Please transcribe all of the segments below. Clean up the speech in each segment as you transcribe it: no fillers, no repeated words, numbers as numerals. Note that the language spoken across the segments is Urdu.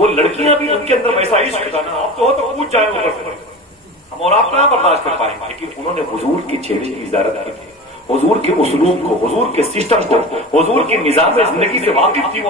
وہ لڑکیاں بھی ان کے اندر ویسا عشق تھا نا، آپ تو ہو تو پوچھ جائیں اوپر سے ہم، اور آپ کہاں برداشت کر پائیں گے؟ لیکن انہوں نے حضور کے چہرے کی زیارت کی تھی، حضور کے اسلوب کو، حضور کے سسٹم کو، حضور کے نظام زندگی سے واقف تھی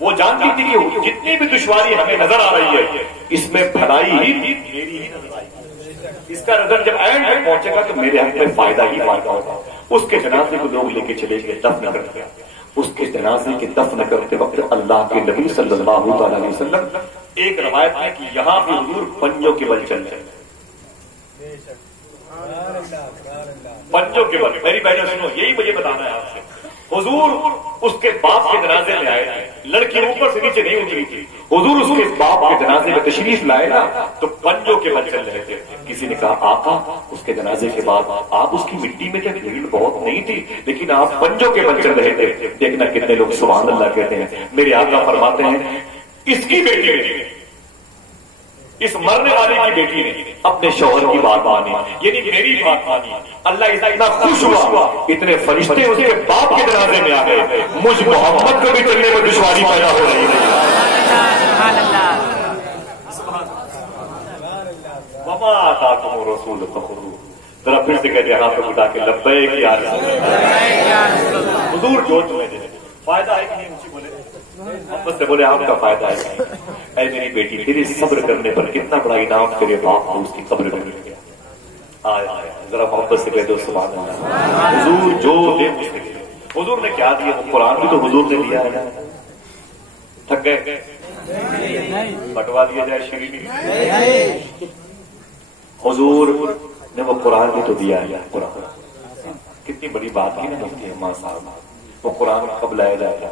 وہ جانتی تھی کہ جتنی بھی دشواری ہمیں نظر آ رہی ہے اس میں بھلائی ہی میری ہی نظر آئی ہے، اس کا نظر جب اینڈ تک پہنچے گا تو میرے حق میں فائدہ ہی فائدہ ہوگا۔ اس کے جنازے کو لوگ لے کے چلے گئے، دفن کرتے، اس کے جنازے کے دفن کرتے وقت اللہ کے نبی صلی اللہ علیہ وسلم، ایک روایت ہے کہ یہاں بھی حضور پنجوں کے بل چل رہے، پنجوں کے بل۔ میری بہنوں سنو، یہی مجھے بتانا ہے آپ سے، حضور اس کے باپ کے جنازے میں آئے تھے، لڑکی اوپر سے نیچے نہیں اتری تھی، حضور اس کے باپ کے جنازے میں تشریف لائے نا تو پنجوں کے بل چل رہے تھے۔ کسی نے کہا آقا اس کے جنازے کے بعد آپ اس کی مٹی میں تھے، بھیڑ بہت نہیں تھی لیکن آپ پنجوں کے بل چل رہے تھے، دیکھنا کتنے لوگ سبحان اللہ کہتے ہیں۔ میرے آقا فرماتے ہیں اس کی بیٹی نے، اس مرنے والے کی بیٹی نے اپنے شوہر کی بات مانی، یعنی میری بات مانی، اللہ اتنا خوش ہوا، اتنے فرشتے اس کے باپ کے جنازے میں آ گئے، مجھ محمد کو بھی چلنے میں دشواری پیدا ہو رہی ہے۔ وما آتاکم الرسول فخذوہ، ذرا پھر سے کہتے ہیں ہاتھ اٹھا کے لبیک یا رسول اللہ، حضور جو تمہیں دے فائدہ ہے کہ نہیں، مجھے بولے محمد سے بولے آپ کا فائدہ ہے کہ نہیں؟ اے میری بیٹی تیرے صبر کرنے پر کتنا بڑا انعام تیرے باپ کو اس کی قبر میں مل گیا، آیا ذرا محبت سے کہہ دو سبحان اللہ۔ حضور جو دے مجھ سے دے، حضور نے کیا دیا؟ وہ قرآن بھی تو حضور نے دیا ہے نا، تھک گئے بٹوا دیا جائے شیرینی، حضور نے وہ قرآن بھی تو دیا ہے، قرآن کتنی بڑی بات کی نا مفتی ہے ماں صاحب، وہ قرآن کب لایا جائے گا؟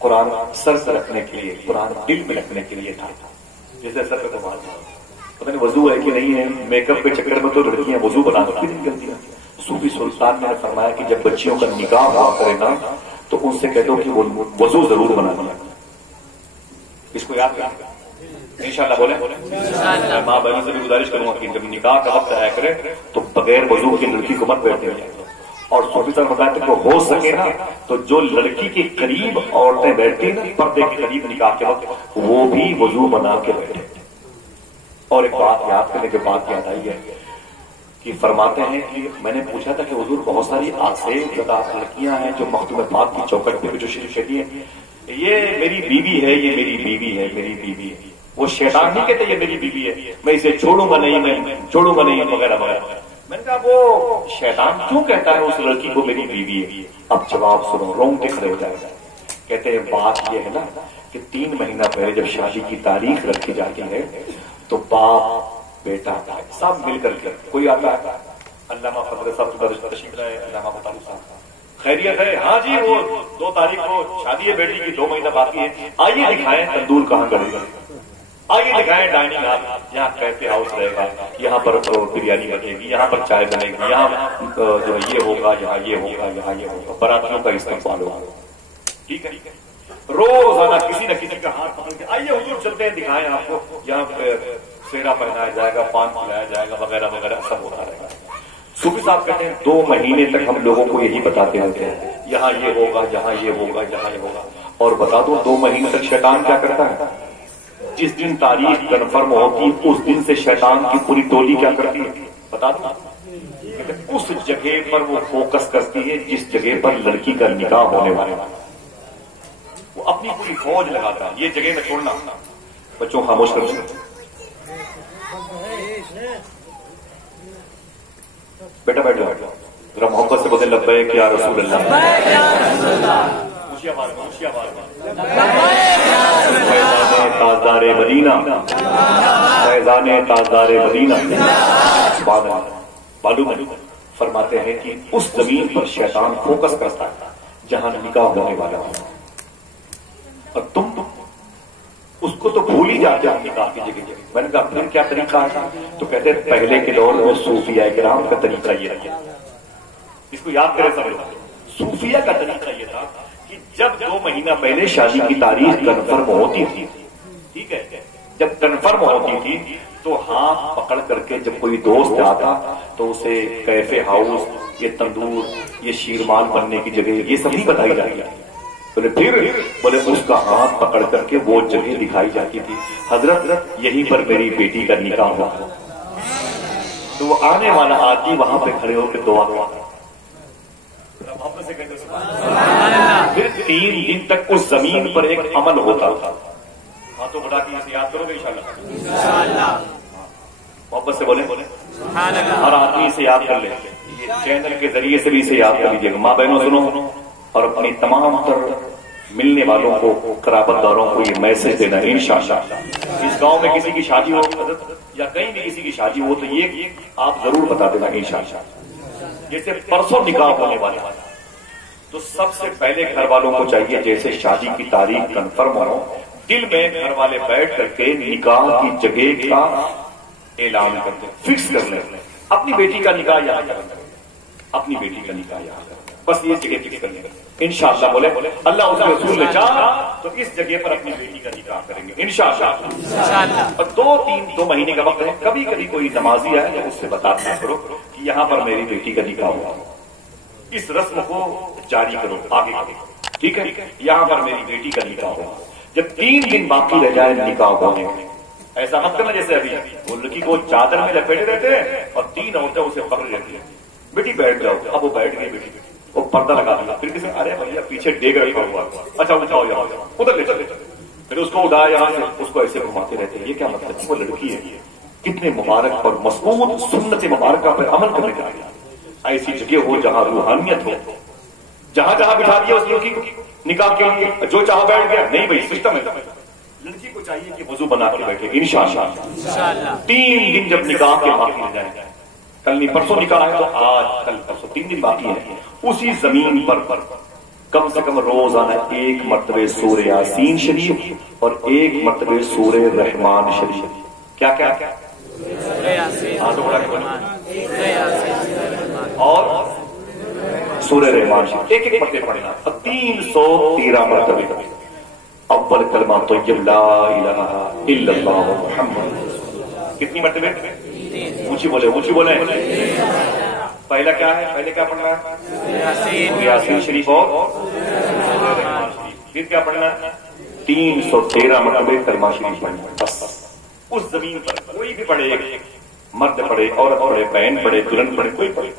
قرآن سر سے رکھنے کے لیے، قرآن دل میں رکھنے کے لیے تھا، جیسے سر پہ بات پتہ نہیں وضو ہے کہ نہیں ہے، میک اپ کے چکر میں تو لڑکیاں وضو بنا کر نہیں کرتی ہیں۔ صوفی سلطان نے فرمایا کہ جب بچیوں کا نکاح ہوا کرے نا تو ان سے کہہ دو کہ وہ وضو ضرور بنا دیا، اس کو یاد کریں انشاءاللہ، بولیں ماں بہنوں سے بھی گزارش کروں گا کہ جب نکاح کا وقت آیا کرے تو بغیر وضو کی لڑکی کو مت بیٹھنے دیا، اور صوفی صاحب بتاتے کہ ہو سکے نا تو جو لڑکی کے قریب عورتیں بیٹھتی نا پردے کے قریب نکاح کے وقت وہ بھی وضو بنا کے بیٹھے۔ اور ایک بات یاد کرنے کے بعد یاد آئی ہے کہ فرماتے ہیں کہ میں نے پوچھا تھا کہ حضور بہت ساری آسیب زدہ لڑکیاں ہیں جو مختوم پاک کی چوکٹ پہ جو شریف کہتی ہیں یہ میری بیوی ہے، یہ میری بیوی ہے، میری بیوی ہے، وہ شیطان نہیں کہتے یہ میری بیوی ہے، میں اسے چھوڑوں گا نہیں، میں چھوڑوں گا نہیں وغیرہ وغیرہ۔ میں نے کہا وہ شیطان کیوں کہتا ہے اس لڑکی کو میری بیوی ہے؟ اب جواب سنو، رونگٹے کھڑے ہو جائے گا۔ کہتے ہیں بات یہ ہے نا کہ 3 مہینہ پہلے جب شادی کی تاریخ رکھی جاتی ہے تو باپ بیٹا سب مل کر کے، کوئی آتا ہے علامہ فضل صاحب تشریف لائے، علامہ مطالب صاحب خیریت ہے؟ ہاں جی وہ 2 تاریخ کو شادی ہے بیٹی کی، 2 مہینہ باقی ہے، آئیے دکھائیں تندور کہاں کرے گا، آئیے دکھائیں ڈائننگ ہال، یہاں کیفے ہاؤس رہے گا، یہاں پر بریانی بنے گی، یہاں پر چائے بنے گی، یہاں جو یہ ہوگا، یہاں یہ ہوگا، یہاں یہ ہوگا، براتیوں کا استقبال ہوگا، ٹھیک ہے؟ روزانہ کسی نہ کسی کا ہاتھ پکڑ کے آئیے حضور چلتے ہیں دکھائیں آپ کو، یہاں پہ سیرا پہنایا جائے گا، پان کھلایا جائے گا وغیرہ وغیرہ سب ہوتا رہے گا۔ صوفی صاحب کہتے ہیں 2 مہینے تک ہم لوگوں کو یہی بتاتے رہتے ہیں یہاں یہ ہوگا، یہاں یہ ہوگا، یہاں یہ ہوگا، اور بتا دو 2 مہینے تک شیطان کیا کرتا ہے؟ جس دن تاریخ کنفرم ہوتی اس دن سے شیطان کی پوری ٹولی کیا کرتی ہے بتا دو، اس جگہ پر وہ فوکس کرتی ہے جس جگہ پر لڑکی کا نکاح ہونے والا ہے، وہ اپنی پوری فوج لگاتا ہے، یہ جگہ میں چھوڑنا۔ بچوں خاموش کرو، بیٹا بیٹھ جاؤ، ذرا محبت سے بولے لبیک یا رسول اللہ، تاجدار مدینہ، فیضان تاجدار مدینہ۔ معلوم ہے فرماتے ہیں کہ اس زمین پر شیطان فوکس کرتا ہے جہاں نکاح ہونے والا ہو، اور تم اس کو تو بھول ہی جاتے ہو نکاح کی جگہ۔ میں نے کہا پھر کیا طریقہ ہے؟ تو کہتے ہیں پہلے کے دور میں صوفیاء کرام کا طریقہ یہ تھا، اس کو یاد کرے سب لوگ، صوفیاء کا طریقہ یہ تھا کہ جب 2 مہینہ پہلے شادی کی تاریخ کنفرم ہوتی تھی، ٹھیک ہے، جب کنفرم ہوتی تھی تو ہاتھ پکڑ کر کے جب کوئی دوست آتا تو اسے کیفے ہاؤس، یہ تندور، یہ شیرمال بننے کی جگہ، یہ سب نہیں بتائی جاتی، بولے پھر؟ بولے اس کا ہاتھ پکڑ کر کے وہ جگہ دکھائی جاتی تھی، حضرت یہیں پر میری بیٹی کا نکاح ہوا، تو وہ آنے والا آدمی وہاں پہ کھڑے ہو کے دعا کرتا، پھر 3 دن تک اس زمین پر ایک عمل ہوتا تھا. ہاں تو بڑا کی اسے یاد کرو گے انشاءاللہ. محبت سے بولیں، ہر آدمی اسے یاد کر لے، یہ چینل کے ذریعے سے بھی اسے یاد کر لیجیے گا. ماں بہنوں سنو، اور اپنی تمام تر ملنے والوں کو، قرابت داروں کو یہ میسج دینا انشاءاللہ. اس گاؤں میں کسی کی شادی ہو یا کہیں بھی کسی کی شادی ہو تو یہ آپ ضرور بتا دینا انشاءاللہ. جیسے پرسوں نکاح ہونے والا، تو سب سے پہلے گھر والوں کو چاہیے جیسے شادی کی تاریخ کنفرم ہو، دل میں گھر والے بیٹھ کر کے نکاح کی جگہ کا اعلان کر دیں، فکس کر لیں. اپنی بیٹی کا نکاح یہاں کریں، اپنی بیٹی کا نکاح یہاں کریں، بس یہ جگہ فکس کر لیں. انشاءاللہ بولے اللہ اس کے رسول نے چاہا تو اس جگہ پر اپنی بیٹی کا نکاح کریں گے انشاءاللہ. اور 2 مہینے کا وقت ہے. کبھی کبھی کوئی نمازی آئے تو اس سے بتانا کرو کہ یہاں پر میری بیٹی کا نکاح ہوا، اس رسم کو جاری کرو آگے آگے، ٹھیک ہے؟ یہاں پر میری بیٹی کا نکاح ہوا. جب 3 دن باقی رہ جائے نکاح ہونے، ایسا مت کرنا جیسے ابھی وہ لڑکی کو چادر میں لپیٹے رہتے ہیں اور 3 عورتیں اسے پکڑ رہتی ہیں، بیٹی بیٹھ جاؤ. اب وہ بیٹھ گئی بیٹی، وہ پردہ لگا دیا، پھر کسی ارے بھیا پیچھے ڈیگ رکھا ہوا، اچھا اٹھاؤ یہاں ادھر لے چلے، پھر اس کو اٹھایا یہاں سے، اس کو ایسے گھماتے رہتے ہیں. یہ کیا مطلب؟ وہ لڑکی ہے، کتنے مبارک اور مسعود سنت مبارکہ پر عمل کرنے کا. ایسی جگہ ہو جہاں روحانیت ہو، جہاں جہاں بٹھا دیا اس لڑکی کو نکاح کے لیے، جو چاہا بیٹھ گیا. نہیں بھائی سسٹم ہے. لڑکی کو چاہیے کہ وضو بنا کے بیٹھے انشاءاللہ. 3 دن جب نکاح کے باقی رہ جائیں، کل نہیں پرسوں نکاح ہے تو آج کل پرسوں 3 دن باقی ہے، اسی زمین پر کم سے کم روزانہ 1 مرتبہ سورہ یاسین شریف اور 1 مرتبہ سورہ رحمان شریف. کیا کیا کیا؟ اور سورہ رحمان شریف 1 مرتبہ پڑھنا، 313 مرتبہ. اول کلمہ طیب لا الہ الا اللہ محمد. کتنی مرتبہ؟ اونچی بولے، اونچی بولے. پہلا کیا ہے؟ پہلے کیا پڑھنا ہے؟ یاسین شریف اور رحمان شریف. پھر کیا پڑھنا ہے؟ 313 مرتبہ کلمہ شریف پڑھنا. بس اس زمین پر کوئی بھی پڑھے، مرد پڑھے، عورت پڑھے، بہن پڑھے، دلہن پڑھے، کوئی پڑھے.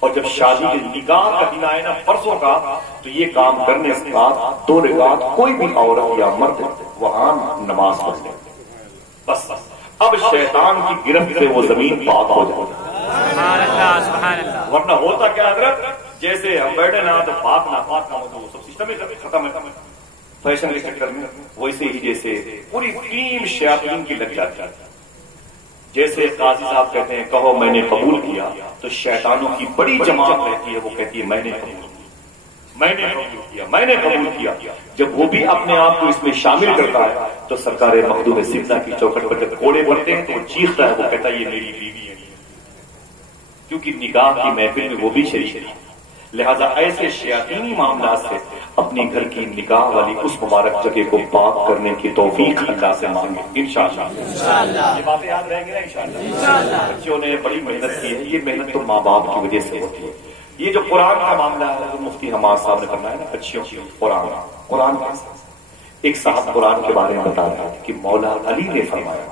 اور جب شادی کے نکاح کا دن آئے نا پرسوں کا، تو یہ کام کرنے کے بعد 2 رکعت کوئی بھی عورت یا مرد وہاں نماز پڑھ لے. بس اب شیطان کی گرفت سے وہ زمین پاک ہو جائے. ورنہ ہوتا کیا حضرت، جیسے ہم بیٹھے نا تو پاک نہ پاک نہ ہو تو وہ سب سسٹم ہی ختم ہے. فیشن کے چکر میں ویسے ہی جیسے پوری ٹیم شیاطین کی لگ جاتی ہے. جیسے قاضی صاحب کہتے ہیں کہو میں نے قبول کیا، تو شیطانوں کی بڑی جماعت رہتی ہے، وہ کہتی ہے میں نے قبول کیا، میں نے قبول کیا، میں نے قبول کیا. جب وہ بھی اپنے آپ کو اس میں شامل کرتا ہے تو سرکار مخدوم سبزہ کی چوکھٹ پر جب کوڑے پڑتے ہیں تو وہ چیختا ہے، وہ کہتا ہے یہ میری بیوی ہے، کیونکہ نکاح کی محفل میں وہ بھی شریک ہے. لہذا ایسے شیاطینی معاملات سے اپنی گھر کی نکاح والی اس مبارک جگہ کو پاک کرنے کی توفیق اللہ سے مانگے انشاءاللہ. یہ باتیں یاد رہیں گی نا انشاءاللہ. بچوں نے بڑی محنت کی ہے، یہ محنت تو ماں باپ کی وجہ سے ہوتی ہے. یہ جو قرآن کا معاملہ ہے تو مفتی حماد صاحب نے کرنا ہے نا، بچیوں کی قرآن کا ایک صاحب قرآن کے بارے میں بتا رہا کہ مولا علی نے فرمایا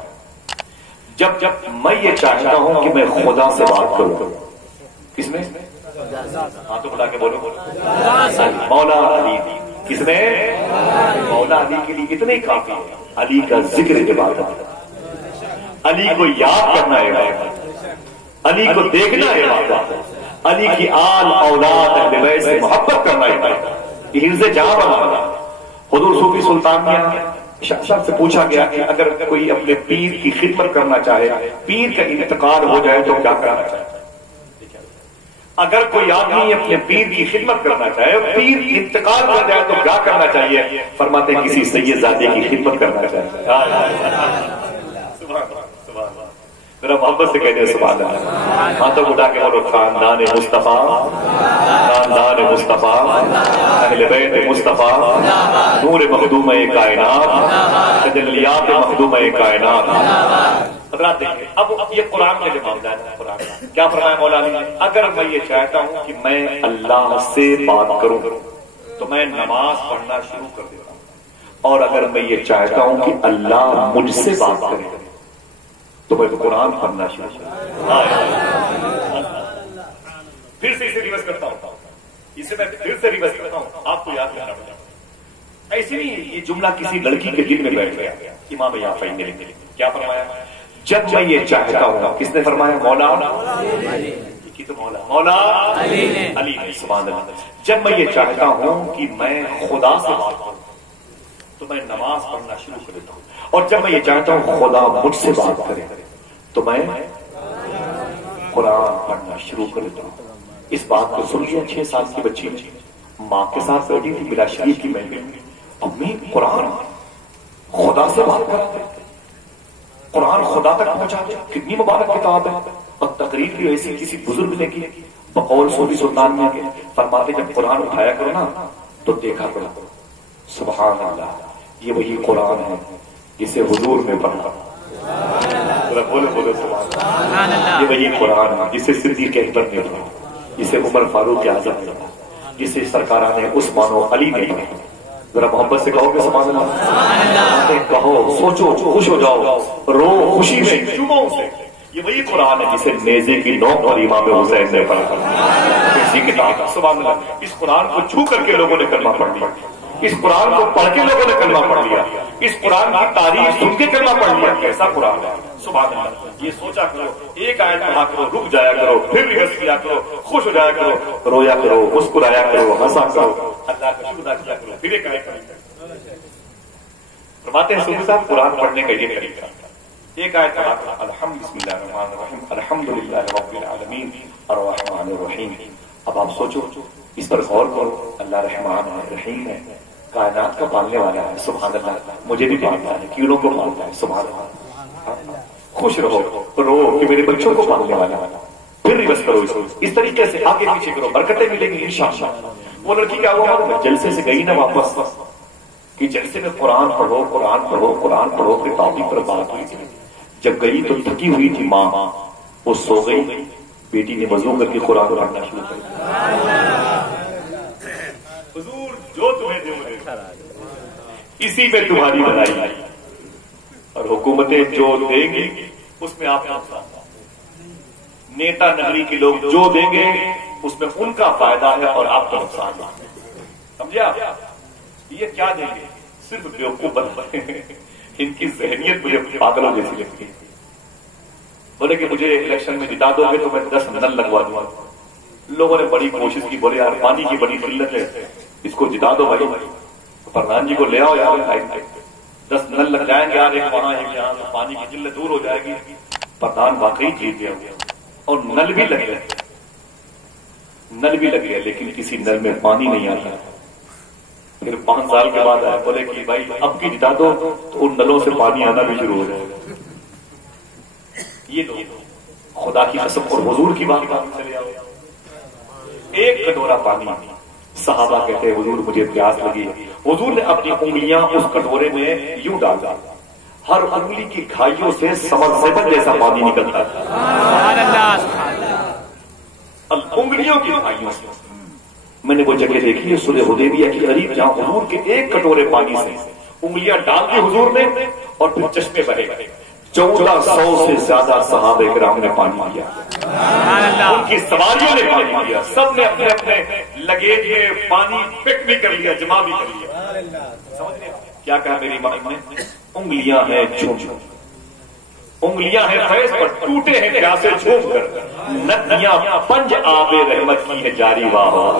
جب میں یہ چاہتا ہوں کہ میں خدا سے بات کروں، کس میں؟ ہاں تو بتا کے بولو. مولا علی. کس نے؟ مولا علی کے لیے اتنے کافی ہے. علی کا ذکر عبادت ہے، علی کو یاد کرنا عبادت ہے، علی کو دیکھنا عبادت ہے، علی کی آل اولاد اہل بیت سے محبت کرنا عبادت ہے. یہ حرز جہاں بنا. حضور صوفی سلطان میں شخص سے پوچھا گیا کہ اگر کوئی اپنے پیر کی خدمت کرنا چاہے، پیر کا انتقال ہو جائے تو کیا کرنا چاہے؟ اگر کوئی آدمی اپنے پیر کی خدمت کرنا چاہے، پیر انتقال کر جائے تو کیا کرنا چاہیے؟ فرماتے ہیں کسی سید زادے کی خدمت کرنا چاہیے. ذرا محبت سے کہتے ہیں سبحان اللہ. ہاتھوں اٹھا کے بولو خاندان مصطفیٰ، خاندان مصطفیٰ، اہل بیت مصطفیٰ، نور مخدوم کائنات، تجلیات مخدوم کائنات. حضرات دیکھیں اب یہ قرآن کا جو معاملہ ہے، قرآن کا کیا فرمایا مولا نے؟ اگر میں یہ چاہتا ہوں کہ میں اللہ سے بات کروں تو میں نماز پڑھنا شروع کر دیتا ہوں، اور اگر میں یہ چاہتا ہوں کہ اللہ مجھ سے بات کرے تو میں قرآن پڑھنا شروع کرتا ہوں۔ پھر سے اسے ریورس کرتا ہوں، اسے میں پھر سے ریورس کرتا ہوں، آپ کو یاد کرنا پڑتا۔ ایسے نہیں یہ جملہ کسی لڑکی کے دل میں بیٹھ گیا، امام یافعی نے کیا فرمایا؟ جب میں یہ چاہتا ہوں، کس نے فرمایا؟ مولا کی تو مولا علی نے، سبحان اللہ۔ جب میں یہ چاہتا ہوں کہ میں خدا سے بات کروں تو میں نماز پڑھنا شروع کر دیتا ہوں، اور جب میں یہ چاہتا ہوں خدا مجھ سے بات کرے تو میں قرآن پڑھنا شروع کر دیتا ہوں۔ اس بات کو سنیے، 6 سال کی بچی ماں کے ساتھ بیٹھی تھی میرا شریف کی محفل میں، امی قرآن خدا سے بات کرتے، قرآن خدا تک پہنچاتے، کتنی مبارک کتاب ہے۔ اور تقریر بھی ایسی کسی بزرگ نے کی بقول صوفی سلطان میں کے فرماتے جب قرآن اٹھایا کرو نا تو دیکھا کرو، سبحان اللہ یہ وہی قرآن ہے جسے حضور میں پڑھا، بولے بولے سبحان اللہ، یہ وہی قرآن ہے جسے صدیق اکبر نے پڑھا، جسے عمر فاروق اعظم نے پڑھا، جسے سرکاران عثمان و علی نے پڑھا۔ ذرا محبت سے کہو گے سبحان اللہ، کہو، سوچو، خوش ہو جاؤ، رو خوشی میں، جمعوں سے۔ یہ وہی قرآن ہے جسے نیزے کی نوک پر امام حسین نے پڑھا، اسی کتاب سبحان اللہ۔ اس قرآن کو چھو کر کے لوگوں نے کلمہ پڑھ لیا، اس قرآن کو پڑھ کے لوگوں نے کلمہ پڑھ لیا، اس قرآن کی تعریف سن کے کلمہ پڑھ لیا۔ کیسا قرآن ہے سبحان اللہ۔ یہ سوچا کرو، ایک آیت پڑھا کرو، رک جایا کرو، پھر ریورس کیا کرو، خوش ہو جایا کرو، رویا کرو، مسکرایا کرو، ہنسا کرو، اللہ کا شکر ادا کیا کرو، پھر ایک آیت پڑھی۔ فرماتے ہیں صوفی صاحب قرآن پڑھنے کا یہ طریقہ، ایک آیت پڑھا کرو، الحمد بسم اللہ الرحمن الرحیم الحمد للہ رب العالمین الرحمن الرحیم۔ اب آپ سوچو، اس پر غور کرو، اللہ رحمان ہے، رحیم ہے، کائنات کا پالنے والا ہے، سبحان اللہ، مجھے بھی پالتا ہے، کیڑوں کو پالتا ہے، سبحان اللہ۔ خوش رہو، رو کہ میرے بچوں کو پالنے والا ہے، پھر ریورس کرو، اس طریقے سے آگے پیچھے کرو، برکتیں ملیں گی انشاءاللہ۔ وہ لڑکی کیا ہوا معلوم ہے؟ جلسے سے گئی نا واپس کہ جلسے میں قرآن پڑھو قرآن پڑھو قرآن پڑھو کے ٹاپک پر بات ہوئی تھی، جب گئی تو تھکی ہوئی تھی ماں، وہ سو گئی، بیٹی نے وضو کر کے قرآن پڑھنا شروع کر دیا۔ حضور جو تمہیں دے اسی میں تمہاری بھلائی ہے، اور حکومتیں جو دیں گی اس میں آپ کا نقصان، نیتا نگری کے لوگ جو دیں گے اس میں ان کا فائدہ ہے اور آپ کا نقصان ہے، سمجھا؟ یہ کیا دیں گے؟ صرف بیوقوف بنا، ان کی ذہنیت مجھے پاگلوں جیسی لگتی ہے۔ بولے کہ مجھے الیکشن میں جتا دو گے تو میں 10 نل لگوا دوں گا۔ لوگوں نے بڑی کوشش کی، بولے یار پانی کی بڑی قلت ہے، اس کو جتا دو بھائی، پردھان جی کو لے آؤ یار، 10 نل لگ جائیں گے یار، ایک وہاں ایک یہاں، تو پانی کی قلت دور ہو جائے گی۔ پردھان واقعی جیت گیا اور نل بھی لگ گئے، نل بھی لگ گیا، لیکن کسی نل میں پانی نہیں آتا۔ پھر 5 سال کے بعد آئے، بولے کہ بھائی اب کی جتا دو تو ان نلوں سے پانی آنا بھی شروع ہو جائے گا۔ یہ لوگ خدا کی قسم اور حضور کی بات چلے آؤ، ایک کٹورا پانی، صحابہ کہتے ہیں حضور مجھے پیاس لگی، حضور نے اپنی انگلیاں اس کٹورے میں یوں ڈالا، ہر انگلی کی کھائیوں سے سمرسیبل جیسا پانی نکلتا تھا، انگلیوں کی کھائیوں سے۔ میں نے وہ جگہ دیکھی ہے صلح حدیبیہ کے قریب، جہاں حضور کے ایک کٹورے پانی سے انگلیاں ڈال دی حضور نے، اور پھر چشمے بہے گئے۔ 1400 سے زیادہ صحابہ کرام نے پانی پیا، ان کی سواریوں نے پانی پیا، سب نے اپنے اپنے لگیج میں پانی پک بھی کر لیا، جمع بھی کر لیا۔ کیا کہا میری ماں نے؟ انگلیاں ہیں جھوم، انگلیاں ہیں فیض پر، ٹوٹے ہیں پیاسے جھوم کر، ندیاں پنج آب رحمت کی ہے جاری، واہ واہ۔